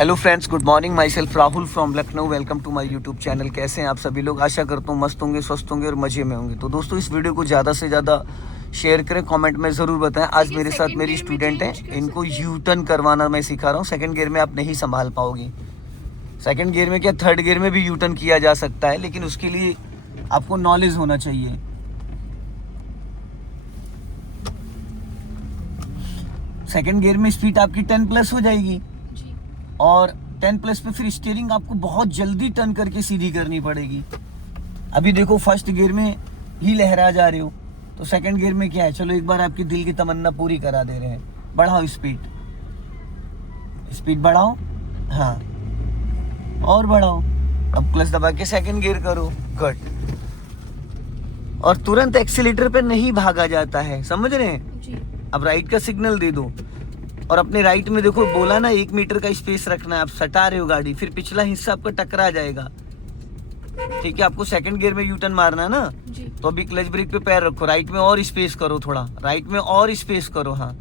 Hello friends, good morning. Myself Rahul from Lucknow. Welcome to my YouTube channel. कैसे हैं आप सभी लोग? आशा करता हूँ मस्त होंगे, स्वस्थ होंगे और मजे में होंगे। तो दोस्तों, इस वीडियो को ज़्यादा से ज़्यादा शेयर करें, कमेंट में ज़रूर बताएं। आज मेरे साथ मेरी स्टूडेंट हैं, इनको यू टर्न करवाना मैं सिखा रहा हूँ। सेकंड गियर में आप नहीं संभाल पाओगी। सेकंड गियर में क्या, थर्ड गियर में भी यू टर्न किया जा सकता है, लेकिन उसके लिए आपको नॉलेज होना चाहिए। सेकंड गियर में स्पीड आपकी 10+ हो जाएगी और 10+ पे फिर स्टीयरिंग आपको बहुत जल्दी टर्न करके सीधी करनी पड़ेगी। अभी देखो, फर्स्ट गियर में ही लहरा जा रहे हो, तो सेकंड गियर में क्या है, चलो एक बार आपकी दिल की तमन्ना पूरी करा दे रहे हैं। बढ़ाओ स्पीड बढ़ाओ, हाँ, और बढ़ाओ। अब क्लच दबा के सेकंड गियर करो, कट। और तुरंत एक्सीलेटर पे नहीं भागा जाता है, समझ रहे हैं जी। अब राइट का सिग्नल दे दो और अपने राइट में देखो, बोला ना 1 मीटर का स्पेस रखना है। आप सटा रहे हो गाड़ी, फिर पिछला हिस्सा आपका टकरा जाएगा। ठीक है, आपको सेकंड गियर में यू टर्न मारना है ना जी। तो अभी क्लच ब्रेक पे पैर रखो, राइट में और स्पेस करो, थोड़ा राइट में और स्पेस करो, हाँ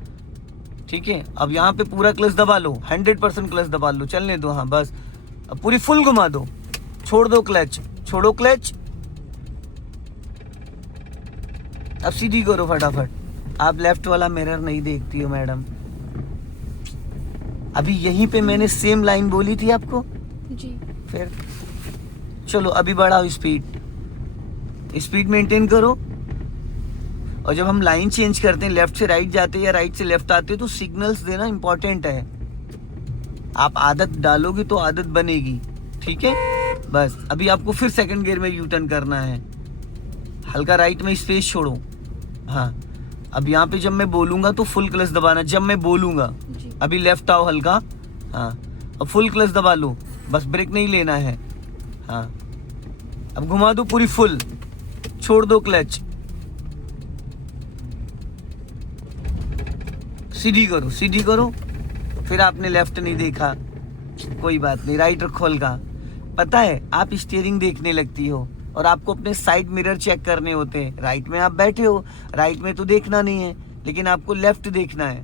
ठीक है। अब यहाँ पे पूरा क्लच दबा लो, 100% क्लच दबा लो, चलने दो, हाँ बस। अब पूरी फुल घुमा दो, छोड़ दो क्लच, छोड़ो क्लच। अब सीधी करो फटाफट। आप लेफ्ट वाला मिरर नहीं देखती हो मैडम। अभी यहीं पे मैंने सेम लाइन बोली थी आपको जी। फिर चलो अभी बढ़ाओ स्पीड मेंटेन करो। और जब हम लाइन चेंज करते हैं, लेफ्ट से राइट जाते हैं या राइट से लेफ्ट आते हैं, तो सिग्नल्स देना इंपॉर्टेंट है। आप आदत डालोगे तो आदत बनेगी, ठीक है। बस अभी आपको फिर सेकंड गियर में यू टर्न करना है। हल्का राइट में स्पेस छोड़ो, हाँ। अब यहाँ पे जब मैं बोलूंगा तो फुल क्लच दबाना, जब मैं बोलूंगा। अभी लेफ्ट आओ हल्का, हाँ, अब फुल क्लच दबा लो, बस ब्रेक नहीं लेना है, हाँ। अब घुमा दो पूरी फुल, छोड़ दो क्लच, सीधी करो। फिर आपने लेफ्ट नहीं देखा, कोई बात नहीं, राइट रखो हल्का। पता है, आप स्टीयरिंग देखने लगती हो और आपको अपने साइड मिरर चेक करने होते हैं। राइट में आप बैठे हो, राइट में तो देखना नहीं है, लेकिन आपको लेफ्ट देखना है,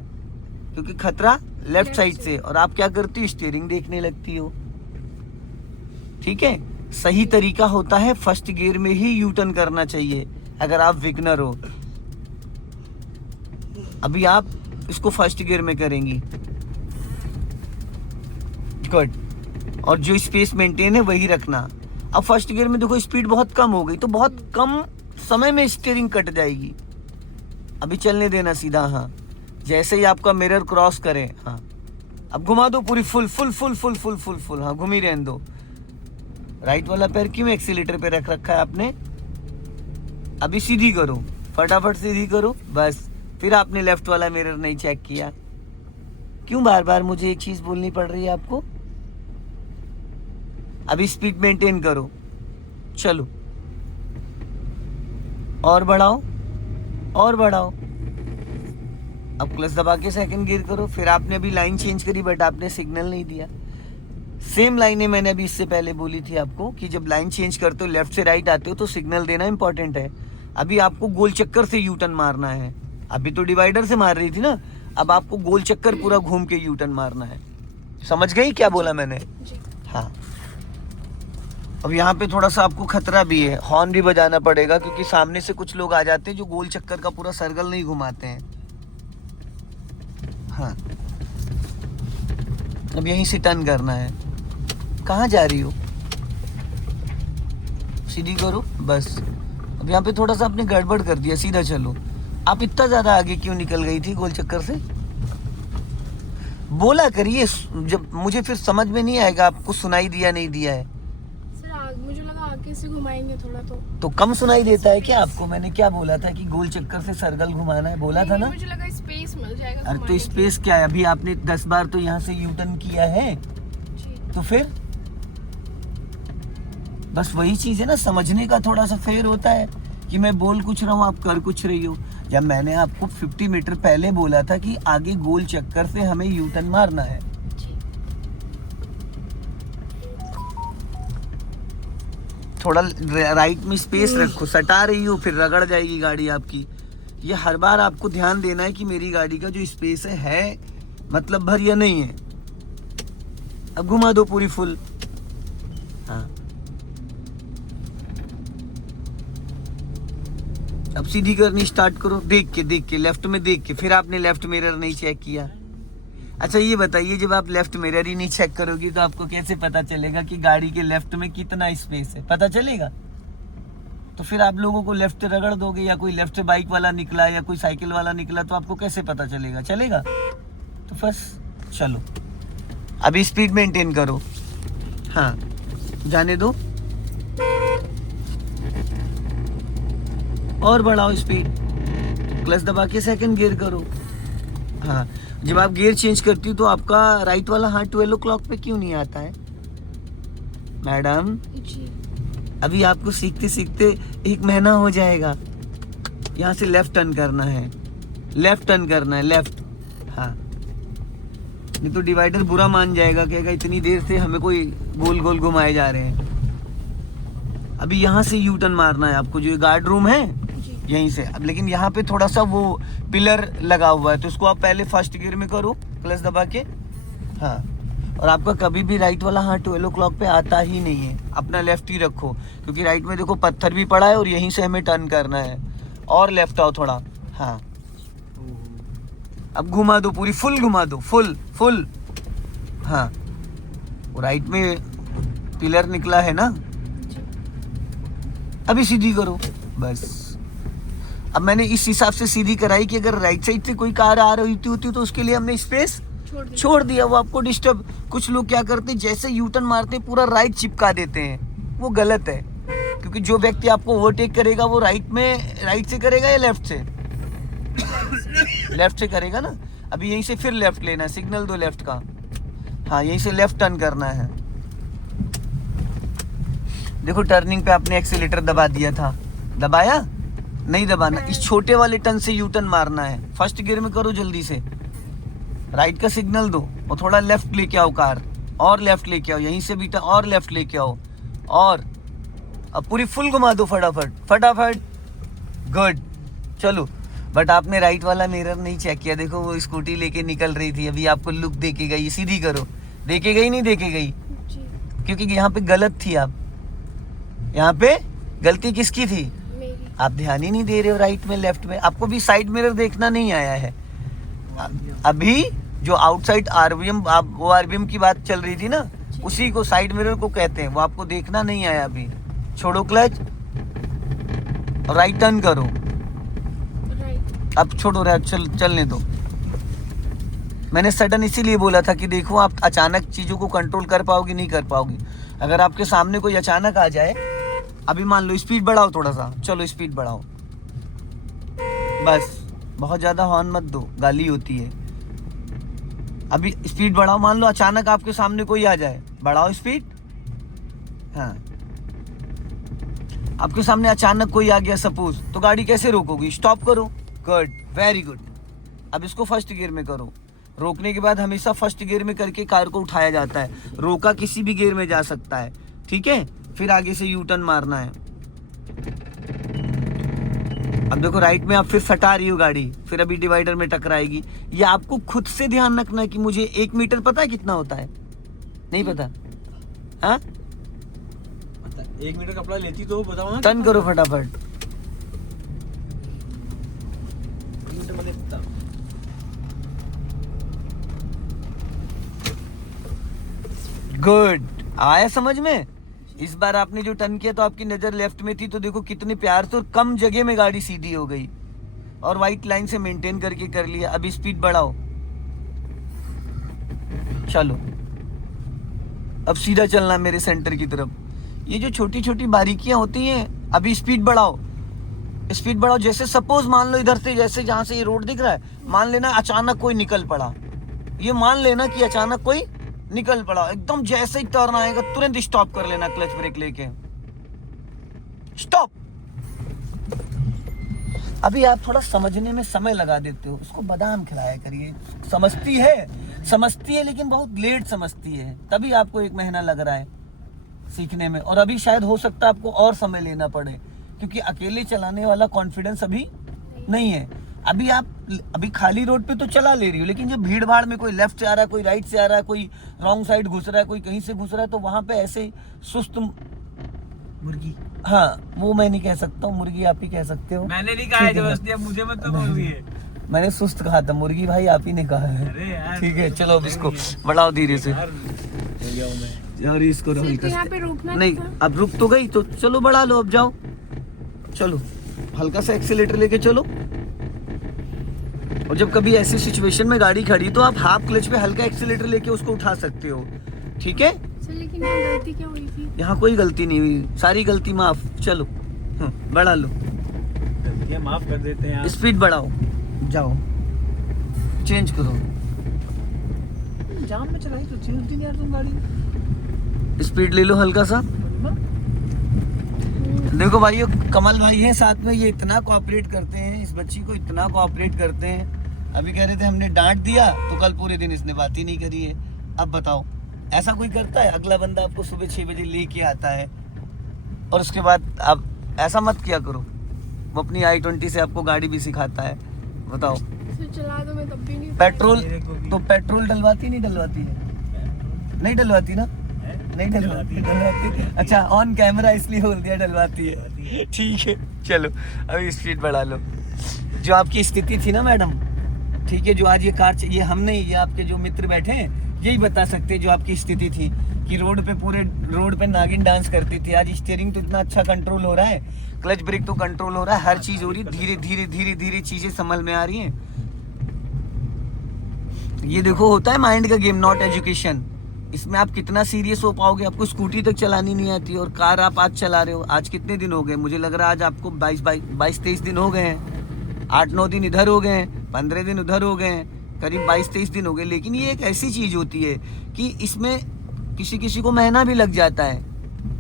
क्योंकि खतरा लेफ्ट साइड से। और आप क्या करती हो, स्टीयरिंग देखने लगती हो, ठीक है। सही तरीका होता है फर्स्ट गियर में ही यू टर्न करना चाहिए, अगर आप बिगनर हो। अभी आप इसको फर्स्ट गियर में करेंगी, गुड। और जो स्पेस मेंटेन है वही रखना। अब फर्स्ट गियर में देखो, स्पीड बहुत कम हो गई, तो बहुत कम समय में स्टीयरिंग कट जाएगी। अभी चलने देना सीधा, हाँ। जैसे ही आपका मिरर क्रॉस करे, हाँ, अब घुमा दो पूरी फुल, हाँ, घूमी रहने दो। राइट वाला पैर क्यों एक्सीलेटर पे रख रखा है आपने? अभी सीधी करो, फटाफट सीधी करो, बस। फिर आपने लेफ्ट वाला मिरर नहीं चेक किया। क्यों बार बार मुझे एक चीज बोलनी पड़ रही है आपको? अभी स्पीड मेंटेन करो, चलो, और बढ़ाओ। अब क्लच दबा के सेकंड गियर करो। फिर आपने अभी लाइन चेंज करी, बट आपने सिग्नल नहीं दिया। सेम लाइनें मैंने अभी इससे पहले बोली थी आपको कि जब लाइन चेंज करते हो, लेफ्ट से राइट आते हो, तो सिग्नल देना इंपॉर्टेंट है। अभी आपको गोल चक्कर से यू टर्न मारना है। अभी तो डिवाइडर से मार रही थी ना, अब आपको गोल चक्कर पूरा घूम के यू टर्न मारना है। समझ गई क्या बोला मैंने? हाँ। अब यहाँ पे थोड़ा सा आपको खतरा भी है, हॉर्न भी बजाना पड़ेगा, क्योंकि सामने से कुछ लोग आ जाते हैं जो गोल चक्कर का पूरा सर्कल नहीं घुमाते हैं, हाँ। अब यहीं से टर्न करना है। कहाँ जा रही हो? सीधी करो, बस। अब यहाँ पे थोड़ा सा आपने गड़बड़ कर दिया, सीधा चलो। आप इतना ज्यादा आगे क्यों निकल गई थी गोल चक्कर से? बोला करिए, जब मुझे फिर समझ में नहीं आएगा आपको सुनाई दिया नहीं दिया है। मुझे लगा आगे से घुमाएंगे थोड़ा, तो कम सुनाई देता है क्या आपको? मैंने क्या बोला था कि गोल चक्कर से सर्कल घुमाना है, बोला था ना? मुझे लगा स्पेस मिल जाएगा। अरे तो स्पेस क्या है? अभी आपने 10 बार तो यहाँ से यू टर्न किया है, तो फिर बस वही चीज है ना, समझने का थोड़ा सा फेर होता है कि मैं बोल कुछ रहा हूँ, आप कर कुछ रही हो। जब मैंने आपको 50 मीटर पहले बोला था कि आगे गोल चक्कर से हमें यू टर्न मारना है, थोड़ा राइट में स्पेस रखो। सटा रही हो, फिर रगड़ जाएगी गाड़ी आपकी। ये हर बार आपको ध्यान देना है कि मेरी गाड़ी का जो स्पेस है मतलब भर या नहीं है। अब घुमा दो पूरी फुल। हाँ, अब सीधी करनी स्टार्ट करो, देख के लेफ्ट में देख के। फिर आपने लेफ्ट मिरर नहीं चेक किया। अच्छा ये बताइए, जब आप लेफ्ट मिरर ही नहीं चेक करोगी तो आपको कैसे पता चलेगा कि गाड़ी के लेफ्ट में कितना स्पेस है? पता चलेगा? तो फिर आप लोगों को लेफ्ट रगड़ दोगे, या कोई लेफ्ट बाइक वाला निकला या कोई साइकिल वाला निकला तो आपको कैसे पता चलेगा? चलेगा? तो बस चलो, अभी स्पीड मेंटेन करो। हाँ, जाने दो और बढ़ाओ स्पीड। क्लच दबा के सेकंड गियर करो। हाँ, जब आप गियर चेंज करती हो तो आपका राइट वाला हाथ 12 o'clock पे क्यों नहीं आता है मैडम? जी। अभी आपको सीखते सीखते 1 महीना हो जाएगा। यहाँ से लेफ्ट टर्न करना है, लेफ्ट टर्न करना है, लेफ्ट। हाँ, नहीं तो डिवाइडर बुरा मान जाएगा, कहेगा इतनी देर से हमें कोई गोल गोल घुमाए जा रहे हैं। अभी यहाँ से यू टर्न मारना है आपको, जो गार्ड रूम है यहीं से। अब लेकिन यहाँ पे थोड़ा सा वो पिलर लगा हुआ है, तो उसको आप पहले फर्स्ट गियर में करो क्लच दबा के। हाँ, और आपका कभी भी राइट वाला हाथ 12 o'clock पे आता ही नहीं है, अपना लेफ्ट ही रखो, क्योंकि राइट में देखो पत्थर भी पड़ा है और यहीं से हमें टर्न करना है। और लेफ्ट आओ थोड़ा। हाँ, अब घुमा दो पूरी फुल, घुमा दो फुल फुल। हाँ, राइट में पिलर निकला है ना, अभी सीधी करो बस। अब मैंने इस हिसाब से सीधी कराई कि अगर राइट साइड से कोई कार आ रही होती तो उसके लिए हमने स्पेस छोड़ दिया। वो आपको डिस्टर्ब, कुछ लोग क्या करते हैं जैसे यू टर्न मारते हैं पूरा राइट चिपका देते हैं, वो गलत है। क्योंकि जो व्यक्ति आपको ओवरटेक करेगा वो राइट से करेगा या लेफ्ट से? लेफ्ट से करेगा ना। अभी यहीं से फिर लेफ्ट लेना, सिग्नल दो लेफ्ट का। हाँ, यहीं से लेफ्ट टर्न करना है। देखो टर्निंग पे आपने एक्सीलेटर दबा दिया था, दबाया नहीं? दबाना, इस छोटे वाले टर्न से यू टर्न मारना है। फर्स्ट गियर में करो जल्दी से, राइट का सिग्नल दो और थोड़ा लेफ्ट लेके आओ कार, और लेफ्ट लेके आओ, यहीं से भी और लेफ्ट लेके आओ, और अब पूरी फुल घुमा दो फटाफट फटाफट। गुड, चलो। बट आपने राइट वाला मिरर नहीं चेक किया। देखो वो स्कूटी लेके निकल रही थी, अभी आपको लुक देके गई। सीधी करो, देखे गई नहीं देखे गई? क्योंकि यहाँ पे गलत थी आप, यहाँ पे गलती किसकी थी? आप ध्यान ही नहीं दे रहे हो राइट में लेफ्ट में। आपको भी साइड मिरर देखना नहीं आया है। अभी जो आउटसाइड आरबीएम, वो आरबीएम की बात चल रही थी ना, उसी को साइड मिरर को कहते हैं। वो आपको देखना नहीं आया अभी। छोड़ो क्लच, राइट टर्न करो। अब छोड़ो, चलने दो। मैंने सडन इसीलिए बोला था कि देखो आप अचानक चीजों को कंट्रोल कर पाओगी नहीं कर पाओगी। अगर आपके सामने कोई अचानक आ जाए, अभी मान लो स्पीड बढ़ाओ थोड़ा सा, चलो स्पीड बढ़ाओ बस, बहुत ज्यादा हॉर्न मत दो, गाली होती है। अभी स्पीड बढ़ाओ, मान लो अचानक आपके सामने कोई आ जाए, बढ़ाओ स्पीड। हाँ, आपके सामने अचानक कोई आ गया सपोज, तो गाड़ी कैसे रोकोगी? स्टॉप करो। Good, very good. अब इसको फर्स्ट गियर में करो। रोकने के बाद हमेशा फर्स्ट गियर में करके कार को उठाया जाता है, रोका किसी भी गियर में जा सकता है, ठीक है? फिर आगे से यू टर्न मारना है। अब देखो राइट में आप फिर सटा रही हो गाड़ी, फिर अभी डिवाइडर में टकराएगी। ये आपको खुद से ध्यान रखना है कि मुझे 1 मीटर पता है कितना होता है? नहीं पता? हाँ, 1 मीटर कपड़ा लेती तो बताओ ना। टर्न करो फटाफट। गुड, आया समझ में? इस बार आपने जो टर्न किया तो आपकी नजर लेफ्ट में थी, तो देखो कितने प्यार से और कम जगह में गाड़ी सीधी हो गई, और वाइट लाइन से मेंटेन करके कर लिया। अभी स्पीड बढ़ाओ, चलो अब सीधा चलना मेरे सेंटर की तरफ। ये जो छोटी छोटी बारीकियां होती हैं, अभी स्पीड बढ़ाओ, स्पीड बढ़ाओ। जैसे सपोज मान लो इधर से, जैसे जहां से ये रोड दिख रहा है, मान लेना अचानक कोई निकल पड़ा, ये मान लेना कि अचानक कोई निकल पड़ा, एकदम जैसे ही टर्न आएगा तुरंत स्टॉप कर लेना, क्लच ब्रेक लेके स्टॉप। अभी आप थोड़ा समझने में समय लगा देते हो, उसको बादाम खिलाया करिए। समझती है लेकिन बहुत लेट समझती है, तभी आपको 1 महीना लग रहा है सीखने में, और अभी शायद हो सकता है आपको और समय लेना पड़े, क्योंकि अकेले चलाने वाला कॉन्फिडेंस अभी नहीं है। अभी आप अभी खाली रोड पे तो चला ले रही हो, लेकिन जब भीड़ भाड़ में कोई लेफ्ट से आ रहा है, कोई राइट से आ रहा है, कोई रॉन्ग साइड घुस रहा है, कोई कहीं से घुस रहा है, तो वहां पे ऐसे ही सुस्त मुर्गी हाँ वो मैं नहीं कह सकता हूँ, मुर्गी आप ही कह सकते हो। मैंने नहीं कहा है जबरदस्ती, अब मुझे मत बोलिए। मैंने सुस्त कहा था, मुर्गी भाई आप ही ने कहा है। अरे यार ठीक है चलो अब इसको बढ़ाओ धीरे से यार, हो गया हूं मैं। यार इसको सिर्फ हल्का यहाँ से पे रुकना नहीं, था। अब रुक तो गई तो चलो बढ़ा लो, अब जाओ चलो हल्का सा एक्सीलेटर लेके चलो। और जब कभी ऐसी सिचुएशन में गाड़ी खड़ी तो आप हाफ क्लच पे हल्का एक्सीलेटर लेके उसको उठा सकते हो, ठीक है। सर लेकिन यहाँ गलती क्या हुई थी? यहाँ कोई गलती नहीं हुई, सारी गलती माफ। चलो बढ़ा लो, ये माफ कर देते हैं आप। स्पीड बढ़ाओ, जाओ चेंज करो, जाम में चलाई तो चलती नहीं यार तुम गाड़ी। स्पीड ले लो हल्का सा। देखो भाई ये कमल भाई हैं साथ में, ये इतना कोऑपरेट करते हैं, इस बच्ची को इतना कोऑपरेट करते हैं। अभी कह रहे थे हमने डांट दिया तो कल पूरे दिन इसने बात ही नहीं करी है। अब बताओ ऐसा कोई करता है? अगला बंदा आपको सुबह 6 बजे लेके आता है और उसके बाद आप ऐसा मत किया करो। वो अपनी i20 से आपको गाड़ी भी सिखाता है। बताओ सर चला दो, मैं तब भी नहीं पेट्रोल मेरे को भी। तो पेट्रोल डलवाती नहीं डलवाती है? नहीं डलवाती ना? नहीं डलवाती। अच्छा ऑन कैमरा इसलिए बोल दिया डलवाती है, ठीक है चलो अभी स्पीड बढ़ा लो। जो आपकी स्थिति थी ना मैडम, ठीक है, जो आज ये कार ये हमने, ये आपके जो मित्र बैठे हैं यही बता सकते हैं जो आपकी स्थिति थी कि रोड पे पूरे रोड पे नागिन डांस करती थी। आज स्टीयरिंग तो इतना अच्छा कंट्रोल हो रहा है, क्लच ब्रेक तो कंट्रोल हो रहा है, हर चीज हो रही है, धीरे धीरे धीरे धीरे चीजें संभल में आ रही हैं। ये देखो होता है माइंड का गेम, नॉट एजुकेशन। इसमें आप कितना सीरियस हो पाओगे? आपको स्कूटी तक चलानी नहीं आती और कार आप आज चला रहे हो। आज कितने दिन हो गए? मुझे लग रहा है आज आपको 22-23 दिन हो गए हैं। 8-9 दिन इधर हो गए हैं, 15 दिन उधर हो गए हैं, करीब 22-23 दिन हो गए। लेकिन ये एक ऐसी चीज होती है कि इसमें किसी किसी को महीना भी लग जाता है,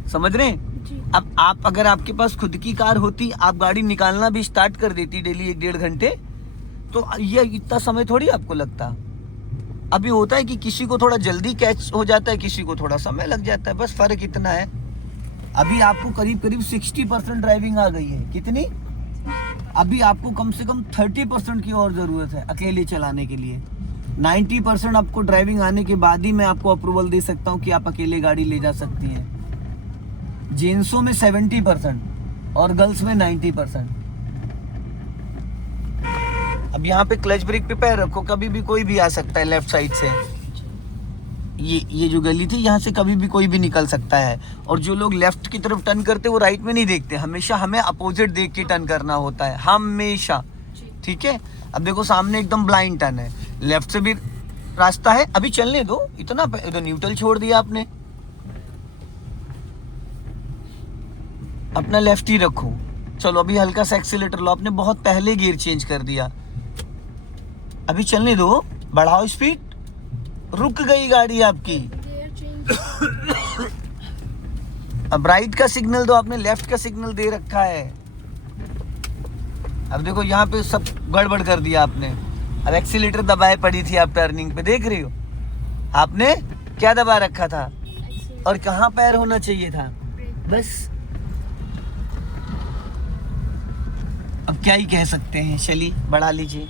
समझ रहे हैं? जी। अब आप अगर आपके पास खुद की कार होती, आप गाड़ी निकालना भी स्टार्ट कर देती डेली 1-1.5 घंटे, तो ये इतना समय थोड़ी आपको लगता। अभी होता है कि किसी को थोड़ा जल्दी कैच हो जाता है, किसी को थोड़ा समय लग जाता है, बस फर्क इतना है। अभी आपको करीब करीब 60% ड्राइविंग आ गई है। कितनी? अभी आपको कम से कम 30% की और जरूरत है अकेले चलाने के लिए। 90% आपको ड्राइविंग आने के बाद ही मैं आपको अप्रूवल दे सकता हूँ कि आप अकेले गाड़ी ले जा सकती हैं। जेंट्सों में 70% और गर्ल्स में 90%। अब यहाँ पे क्लच ब्रेक पे पैर रखो, कभी भी कोई भी आ सकता है लेफ्ट साइड से। ये जो गली थी यहाँ से कभी भी कोई भी निकल सकता है। और जो लोग लेफ्ट की तरफ टर्न करते वो राइट में नहीं देखते, हमेशा हमें अपोजिट देख के टर्न करना होता है, हमेशा, ठीक है। अब देखो सामने एकदम ब्लाइंड टर्न है, लेफ्ट से भी रास्ता है, अभी चलने दो। इतना तो न्यूट्रल छोड़ दिया आपने, अपना लेफ्ट ही रखो। चलो अभी हल्का सा एक्सीलेटर लो, आपने बहुत पहले गियर चेंज कर दिया। अभी चलने दो, बढ़ाओ स्पीड। रुक गई गाड़ी आपकी। Gear change. अब राइट का सिग्नल दो, आपने लेफ्ट का सिग्नल दे रखा है। अब देखो यहाँ पे सब गड़बड़ कर दिया आपने। अब एक्सीलेटर दबाए पड़ी थी आप टर्निंग पे, देख रही हो आपने क्या दबा रखा था और कहाँ पैर होना चाहिए था, बस। अब क्या ही कह सकते हैं, चलिए बढ़ा लीजिए।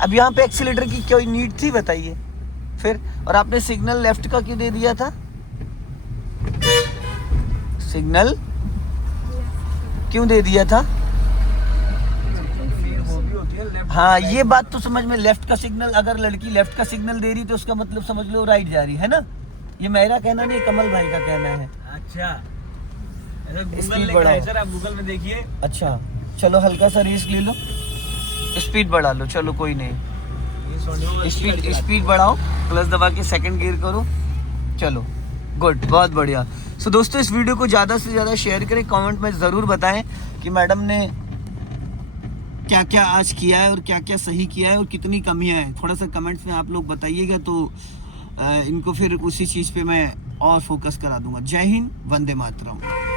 अब यहाँ पे एक्सीलेटर की कोई नीड थी बताइए फिर? और आपने सिग्नल लेफ्ट का क्यों दे दिया था? सिग्नल क्यों दे दिया था? वो भी होती है लेफ्ट। हाँ ये बात तो समझ में, लेफ्ट का सिग्नल, अगर लड़की लेफ्ट का सिग्नल दे रही तो उसका मतलब समझ लो राइट जा रही है ना। ये मेरा कहना नहीं, कमल भाई का कहना है। अच्छा ऐसा गूगल स्पीड लिखा बढ़ाओ। है सर, आप गूगल में देखिए। अच्छा चलो हल्का सा रेस ले लो, स्पीड बढ़ा लो, चलो कोई नहीं। ये सोनू स्पीड बढ़ाओ, क्लच दबा के सेकंड गियर करो, चलो गुड, बहुत बढ़िया। सो दोस्तों इस वीडियो को ज़्यादा से ज़्यादा शेयर करें, कमेंट में ज़रूर बताएं कि मैडम ने क्या क्या आज किया है और क्या क्या सही किया है और कितनी कमियां हैं। थोड़ा सा कमेंट्स में आप लोग बताइएगा तो इनको फिर उसी चीज़ पे मैं और फोकस करा दूंगा। जय हिंद, वंदे मातरम।